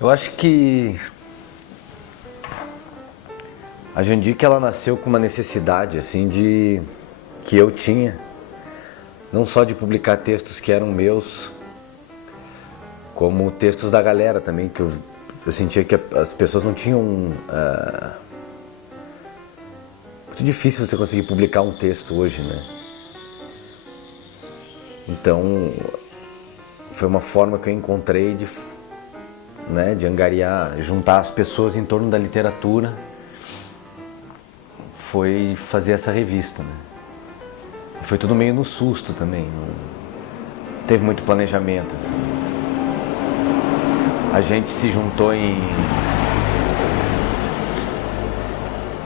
Eu acho que a Jandique ela nasceu com uma necessidade assim de que eu tinha, não só de publicar textos que eram meus, como textos da galera também, que eu sentia que as pessoas não tinham muito difícil você conseguir publicar um texto hoje, né? Então foi uma forma que eu encontrei de angariar, juntar as pessoas em torno da literatura, foi fazer essa revista, né? Foi tudo meio no susto também, não teve muito planejamento. A gente se juntou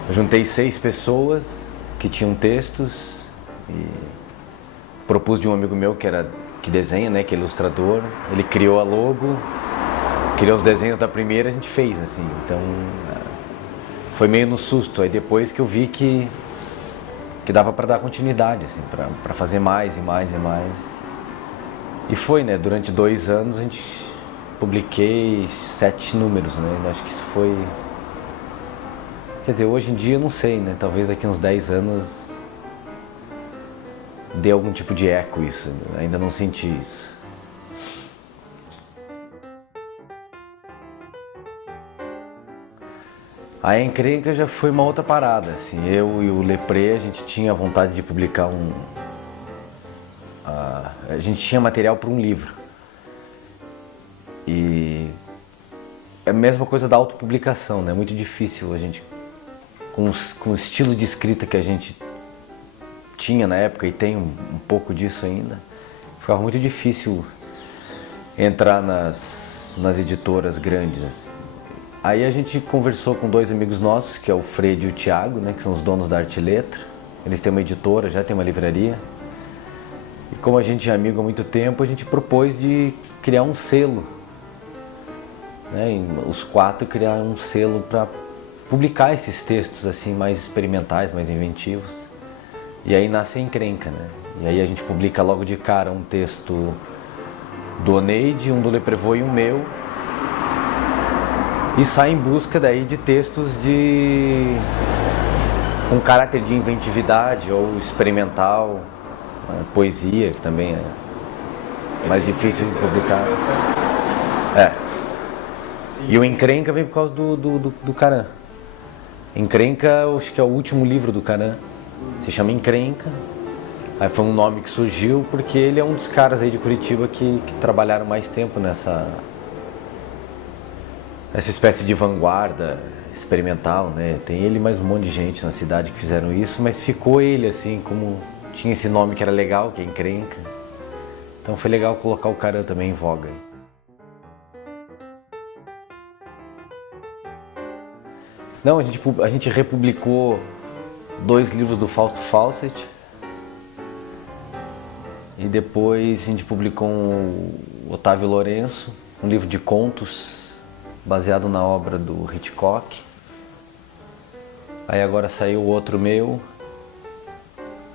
Eu juntei 6 pessoas que tinham textos e propus de um amigo meu que desenha, né, que é ilustrador. Ele criou a logo, criou os desenhos da primeira, a gente fez assim. Então foi meio no susto. Aí depois que eu vi que dava para dar continuidade, assim, para fazer mais e mais e mais. E foi, né? Durante 2 anos a gente publiquei 7 números, né? Eu acho que isso foi... Quer dizer, hoje em dia eu não sei, né? Talvez daqui uns 10 anos dê algum tipo de eco isso. Ainda não senti isso. A Encrenca já foi uma outra parada, assim. Eu e o Lepré, a gente tinha vontade de publicar a gente tinha material para um livro. E é a mesma coisa da autopublicação, né? É muito difícil a gente, com o estilo de escrita que a gente tinha na época e tem um pouco disso ainda, ficava muito difícil entrar nas editoras grandes. Aí a gente conversou com 2 amigos nossos, que é o Fred e o Thiago, né, que são os donos da Arte e Letra. Eles têm uma editora, já tem uma livraria. E como a gente é amigo há muito tempo, a gente propôs de criar um selo, né, os 4 criar um selo para publicar esses textos assim mais experimentais, mais inventivos. E aí nasce a Encrenca, né? E aí a gente publica logo de cara um texto do Oneide, um do Leprevô e um meu. E sai em busca daí de textos com caráter de inventividade ou experimental, poesia, que também é mais difícil de publicar. É. E o Encrenca vem por causa do Caran. Encrenca, acho que é o último livro do Caran. Se chama Encrenca. Aí foi um nome que surgiu porque ele é um dos caras aí de Curitiba que trabalharam mais tempo essa espécie de vanguarda experimental, né? Tem ele e mais um monte de gente na cidade que fizeram isso, mas ficou ele assim, como tinha esse nome que era legal, que é Encrenca. Então foi legal colocar o Caran também em voga. Não, a gente republicou 2 livros do Fausto Fawcett e depois a gente publicou o Otávio Lourenço, um livro de contos baseado na obra do Hitchcock. Aí agora saiu outro meu.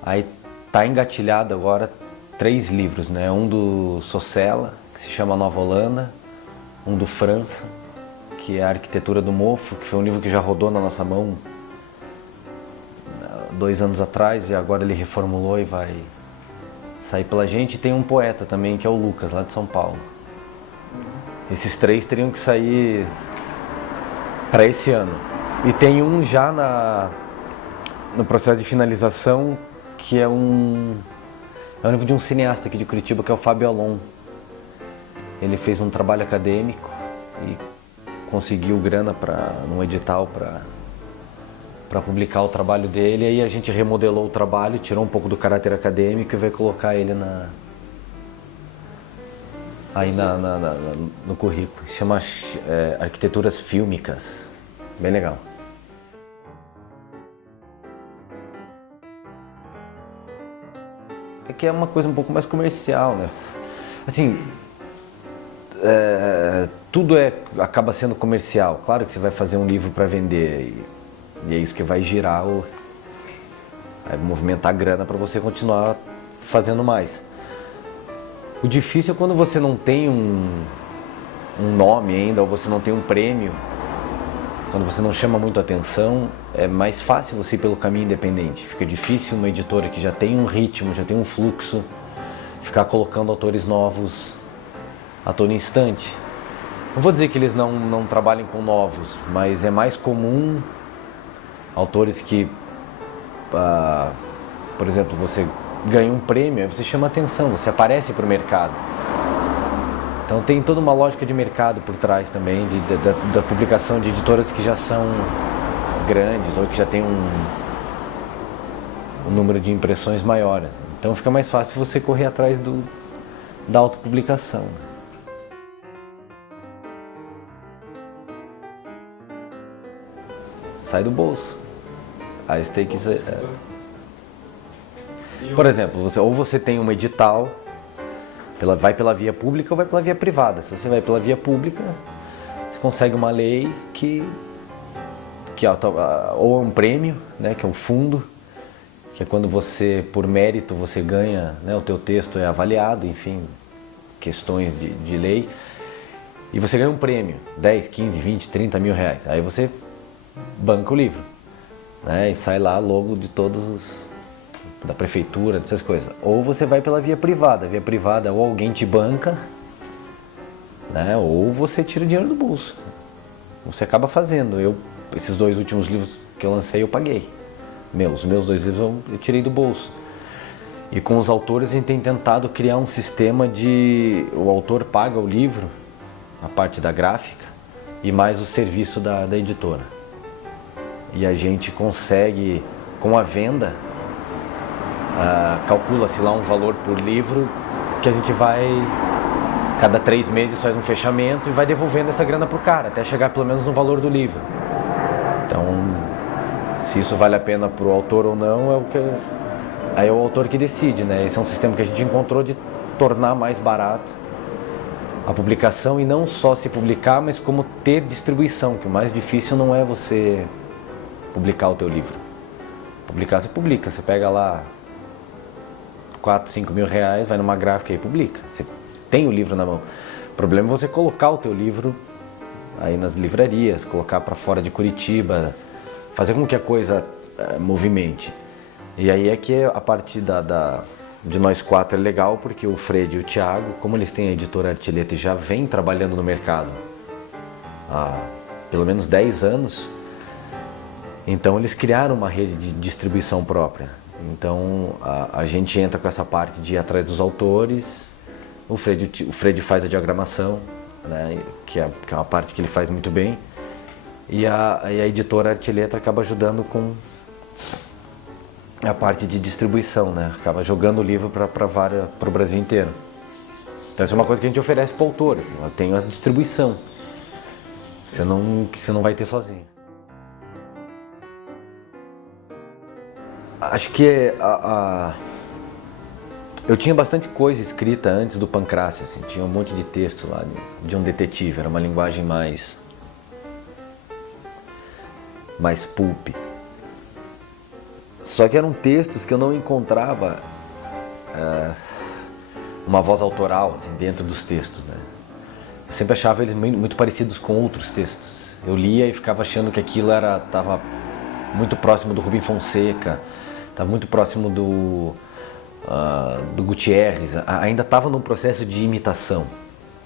Aí tá engatilhado agora 3 livros, né? Um do Socella, que se chama Nova Holanda, um do França, que é a Arquitetura do Mofo, que foi um livro que já rodou na nossa mão 2 anos atrás e agora ele reformulou e vai sair pela gente. E tem um poeta também, que é o Lucas, lá de São Paulo. Esses 3 teriam que sair para esse ano. E tem um já no processo de finalização, que é um livro de um cineasta aqui de Curitiba, que é o Fábio Alon. Ele fez um trabalho acadêmico e conseguiu grana num edital para publicar o trabalho dele. Aí a gente remodelou o trabalho, tirou um pouco do caráter acadêmico e vai colocar ele no currículo. Chama Arquiteturas Fílmicas. Bem legal. É que é uma coisa um pouco mais comercial, né? Assim, tudo acaba sendo comercial. Claro que você vai fazer um livro para vender e é isso que vai girar, vai movimentar a grana para você continuar fazendo mais. O difícil é quando você não tem um nome ainda, ou você não tem um prêmio, quando você não chama muito atenção, é mais fácil você ir pelo caminho independente. Fica difícil uma editora que já tem um ritmo, já tem um fluxo, ficar colocando autores novos a todo instante. Não vou dizer que eles não trabalhem com novos, mas é mais comum autores que, por exemplo, você ganha um prêmio, aí você chama atenção, você aparece para o mercado. Então tem toda uma lógica de mercado por trás também, da publicação de editoras que já são grandes ou que já tem um número de impressões maiores. Então fica mais fácil você correr atrás da autopublicação. Sai do bolso. Aí você tem que ser... Por exemplo, ou você tem um edital, vai pela via pública ou vai pela via privada. Se você vai pela via pública, você consegue uma lei que ou é um prêmio, né, que é um fundo, que é quando você, por mérito, você ganha, né, o teu texto é avaliado, enfim, questões de lei, e você ganha um prêmio, 10, 15, 20, 30 mil reais. Aí você banca o livro, né, e sai lá logo de da prefeitura, dessas coisas. Ou você vai pela via privada. Via privada, ou alguém te banca, né, ou você tira dinheiro do bolso. Você acaba fazendo. Esses 2 últimos livros que eu lancei, eu paguei. Os meus 2 livros eu tirei do bolso. E com os autores a gente tem tentado criar um sistema o autor paga o livro, a parte da gráfica, e mais o serviço da editora. E a gente consegue, com a venda, calcula-se lá um valor por livro, que a gente vai, cada 3 meses faz um fechamento e vai devolvendo essa grana pro cara, até chegar pelo menos no valor do livro. Então, se isso vale a pena pro autor ou não, aí é o autor que decide, né? Esse é um sistema que a gente encontrou de tornar mais barato a publicação, e não só se publicar, mas como ter distribuição, que o mais difícil não é você publicar o teu livro. Publicar, você publica, você pega lá 4, 5 mil reais, vai numa gráfica e publica. Você tem o livro na mão. O problema é você colocar o teu livro aí nas livrarias, colocar para fora de Curitiba, fazer com que a coisa movimente. E aí é que a parte de nós 4 é legal, porque o Fred e o Thiago, como eles têm a editora Artileta e já vem trabalhando no mercado há pelo menos 10 anos, então eles criaram uma rede de distribuição própria. Então a gente entra com essa parte de ir atrás dos autores, o Fred faz a diagramação, né, que é uma parte que ele faz muito bem, e a editora Artileta acaba ajudando com a parte de distribuição, né, acaba jogando o livro para o Brasil inteiro. Então isso é uma coisa que a gente oferece para o autor, assim, eu tenho a distribuição, que você não vai ter sozinho. Acho que eu tinha bastante coisa escrita antes do Pancrácio, assim, tinha um monte de texto lá de um detetive, era uma linguagem mais pulp. Só que eram textos que eu não encontrava uma voz autoral, assim, dentro dos textos, né? Eu sempre achava eles muito parecidos com outros textos. Eu lia e ficava achando que aquilo estava muito próximo do Rubem Fonseca, estava muito próximo do Gutierrez, ainda estava num processo de imitação,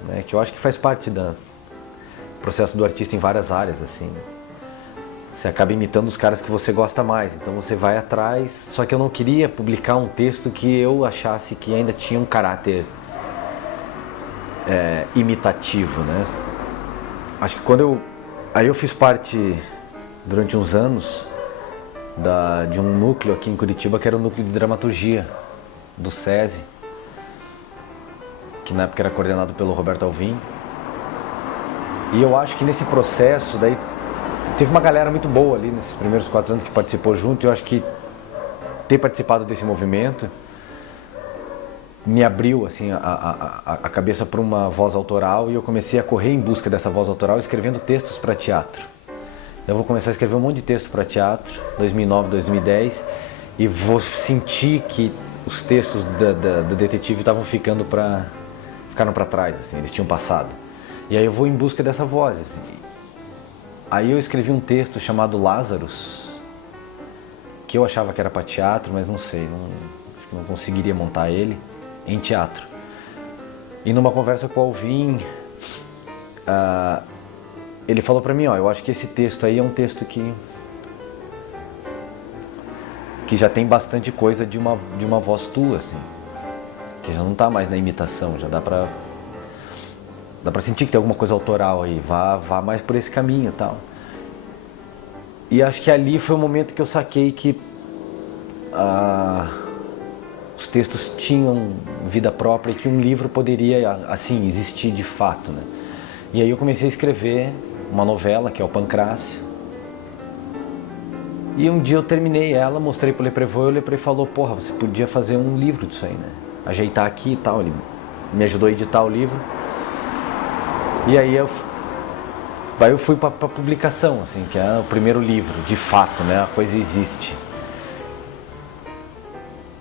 né, que eu acho que faz parte do processo do artista em várias áreas, assim. Você acaba imitando os caras que você gosta mais, então você vai atrás, só que eu não queria publicar um texto que eu achasse que ainda tinha um caráter imitativo, né. Acho que aí eu fiz parte, durante uns anos, de um núcleo aqui em Curitiba, que era o núcleo de dramaturgia do SESI, que na época era coordenado pelo Roberto Alvim. E eu acho que nesse processo, daí teve uma galera muito boa ali nesses primeiros 4 anos que participou junto, e eu acho que ter participado desse movimento me abriu, assim, a cabeça para uma voz autoral, e eu comecei a correr em busca dessa voz autoral, escrevendo textos para teatro. Eu vou começar a escrever um monte de texto para teatro, 2009, 2010, e vou sentir que os textos do detetive ficaram para trás, assim, eles tinham passado. E aí eu vou em busca dessa voz. Assim. Aí eu escrevi um texto chamado Lázaros, que eu achava que era para teatro, mas não sei, acho que não conseguiria montar ele em teatro. E numa conversa com o Alvin, ele falou para mim, eu acho que esse texto aí é um texto que já tem bastante coisa de uma voz tua, assim, que já não tá mais na imitação, já dá pra sentir que tem alguma coisa autoral aí, vá mais por esse caminho e tal. E acho que ali foi o momento que eu saquei que os textos tinham vida própria e que um livro poderia, assim, existir de fato, né? E aí eu comecei a escrever uma novela, que é o Pancrácio. E um dia eu terminei ela, mostrei pro Leprevô e o Leprevô falou, porra, você podia fazer um livro disso aí, né? Ajeitar aqui e tal, ele me ajudou a editar o livro. E aí eu fui pra publicação, assim, que é o primeiro livro, de fato, né? A coisa existe.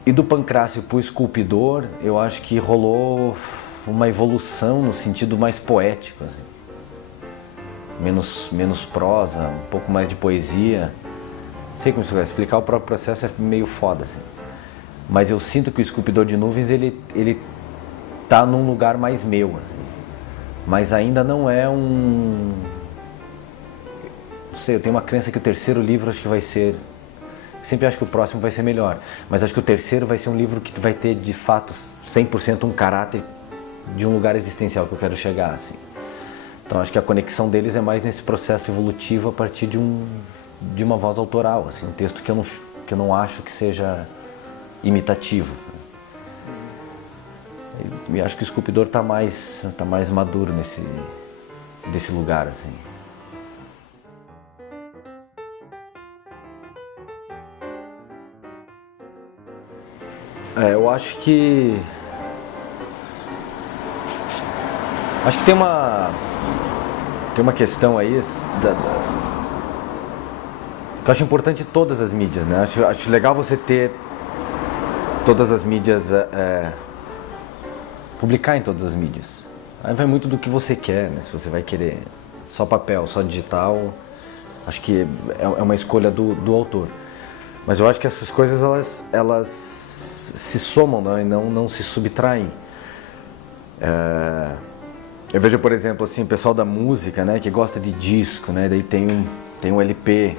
E do Pancrácio pro Esculpidor, eu acho que rolou uma evolução no sentido mais poético, assim. Menos prosa, um pouco mais de poesia. Não sei como explicar, o próprio processo é meio foda, assim. Mas eu sinto que o Esculpidor de Nuvens, ele tá num lugar mais meu, assim. Mas ainda não é um... Não sei, eu tenho uma crença que o terceiro livro acho que vai ser... Sempre acho que o próximo vai ser melhor, mas acho que o terceiro vai ser um livro que vai ter, de fato, 100% um caráter de um lugar existencial que eu quero chegar, assim. Então acho que a conexão deles é mais nesse processo evolutivo a partir de uma voz autoral, assim, um texto que eu não acho que seja imitativo. E acho que o Esculpidor está mais maduro desse lugar, assim. Eu acho que tem uma questão aí que eu acho importante em todas as mídias, né? Acho legal você ter todas as mídias, publicar em todas as mídias. Aí vai muito do que você quer, né? Se você vai querer só papel, só digital, acho que é uma escolha do autor. Mas eu acho que essas coisas elas se somam, né? E não se subtraem. Eu vejo, por exemplo, assim, o pessoal da música, né, que gosta de disco, né, daí tem um LP,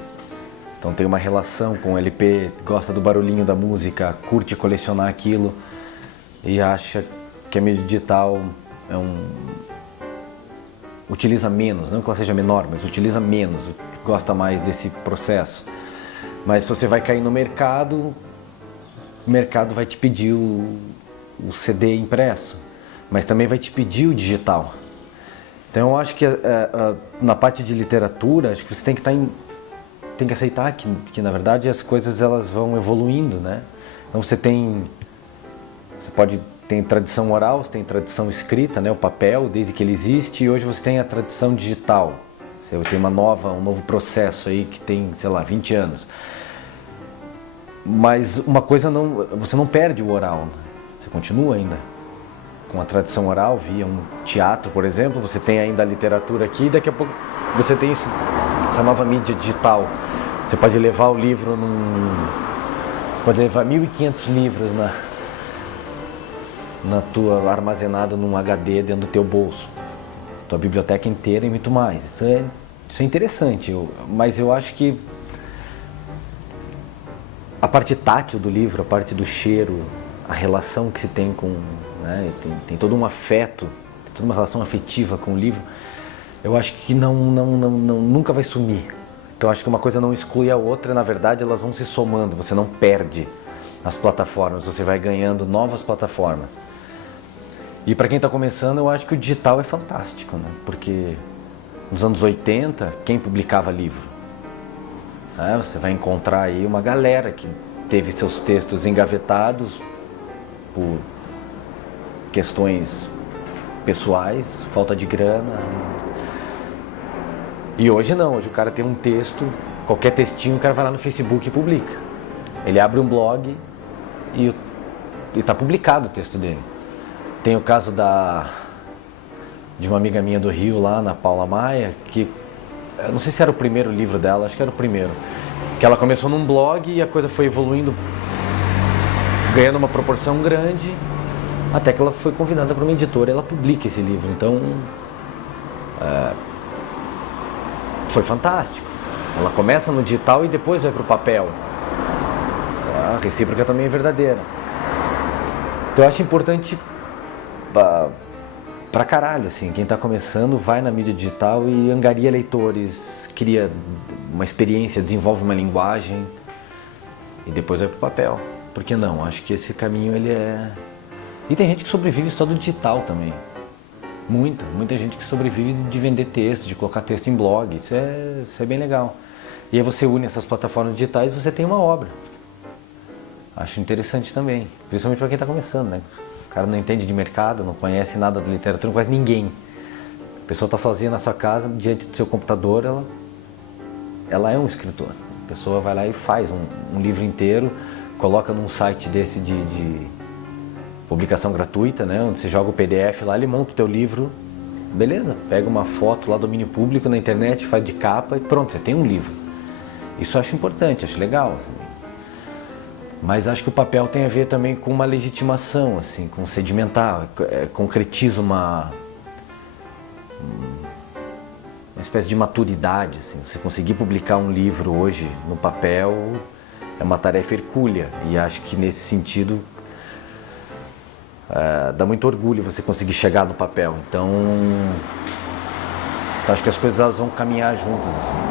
então tem uma relação com o LP, gosta do barulhinho da música, curte colecionar aquilo e acha que a mídia digital utiliza menos, não que ela seja menor, mas utiliza menos, gosta mais desse processo. Mas se você vai cair no mercado, o mercado vai te pedir o CD impresso, mas também vai te pedir o digital. Então eu acho que na parte de literatura, acho que você tem que aceitar que na verdade as coisas elas vão evoluindo, né? Então você tem tradição oral, você tem tradição escrita, né, o papel, desde que ele existe, e hoje você tem a tradição digital. Você tem um novo processo aí que tem, sei lá, 20 anos. Mas uma coisa você não perde o oral, né? Você continua ainda com a tradição oral via um teatro, por exemplo, você tem ainda a literatura aqui, e daqui a pouco você tem essa nova mídia digital. Você pode levar o livro você pode levar 1.500 livros tua armazenado num HD dentro do teu bolso, tua biblioteca inteira e muito mais. Isso é interessante, mas eu acho que a parte tátil do livro, a parte do cheiro, a relação que se tem com, né, tem todo um afeto, toda uma relação afetiva com o livro, eu acho que nunca vai sumir. Então acho que uma coisa não exclui a outra, na verdade elas vão se somando, você não perde as plataformas, você vai ganhando novas plataformas. E para quem está começando, eu acho que o digital é fantástico, né? Porque nos anos 80, quem publicava livro? Você vai encontrar aí uma galera que teve seus textos engavetados por questões pessoais, falta de grana. E hoje não, hoje o cara tem um texto, qualquer textinho, o cara vai lá no Facebook e publica. Ele abre um blog e está publicado o texto dele. Tem o caso de uma amiga minha do Rio, lá na Paula Maia, que eu não sei se era o primeiro livro dela, acho que era o primeiro. Que ela começou num blog e a coisa foi evoluindo, ganhando uma proporção grande, até que ela foi convidada para uma editora e ela publica esse livro. Então, foi fantástico. Ela começa no digital e depois vai para o papel. A recíproca também é verdadeira. Então eu acho importante pra caralho, assim, quem tá começando vai na mídia digital e angaria leitores, cria uma experiência, desenvolve uma linguagem e depois vai pro papel. Por que não? Acho que esse caminho ele é... E tem gente que sobrevive só do digital também. Muita gente que sobrevive de vender texto, de colocar texto em blog, isso é bem legal. E aí você une essas plataformas digitais e você tem uma obra. Acho interessante também, principalmente para quem está começando, né? O cara não entende de mercado, não conhece nada da literatura, não conhece ninguém. A pessoa está sozinha na sua casa, diante do seu computador, ela é um escritor. A pessoa vai lá e faz um livro inteiro, coloca num site desse de publicação gratuita, né? Onde você joga o PDF lá, ele monta o teu livro, beleza, pega uma foto lá, domínio público na internet, faz de capa e pronto, você tem um livro. Isso eu acho importante, acho legal. Assim. Mas acho que o papel tem a ver também com uma legitimação, assim, com sedimentar, concretiza uma espécie de maturidade, assim. Você conseguir publicar um livro hoje no papel é uma tarefa hercúlea e acho que nesse sentido dá muito orgulho você conseguir chegar no papel. Então acho que as coisas elas vão caminhar juntas. Assim.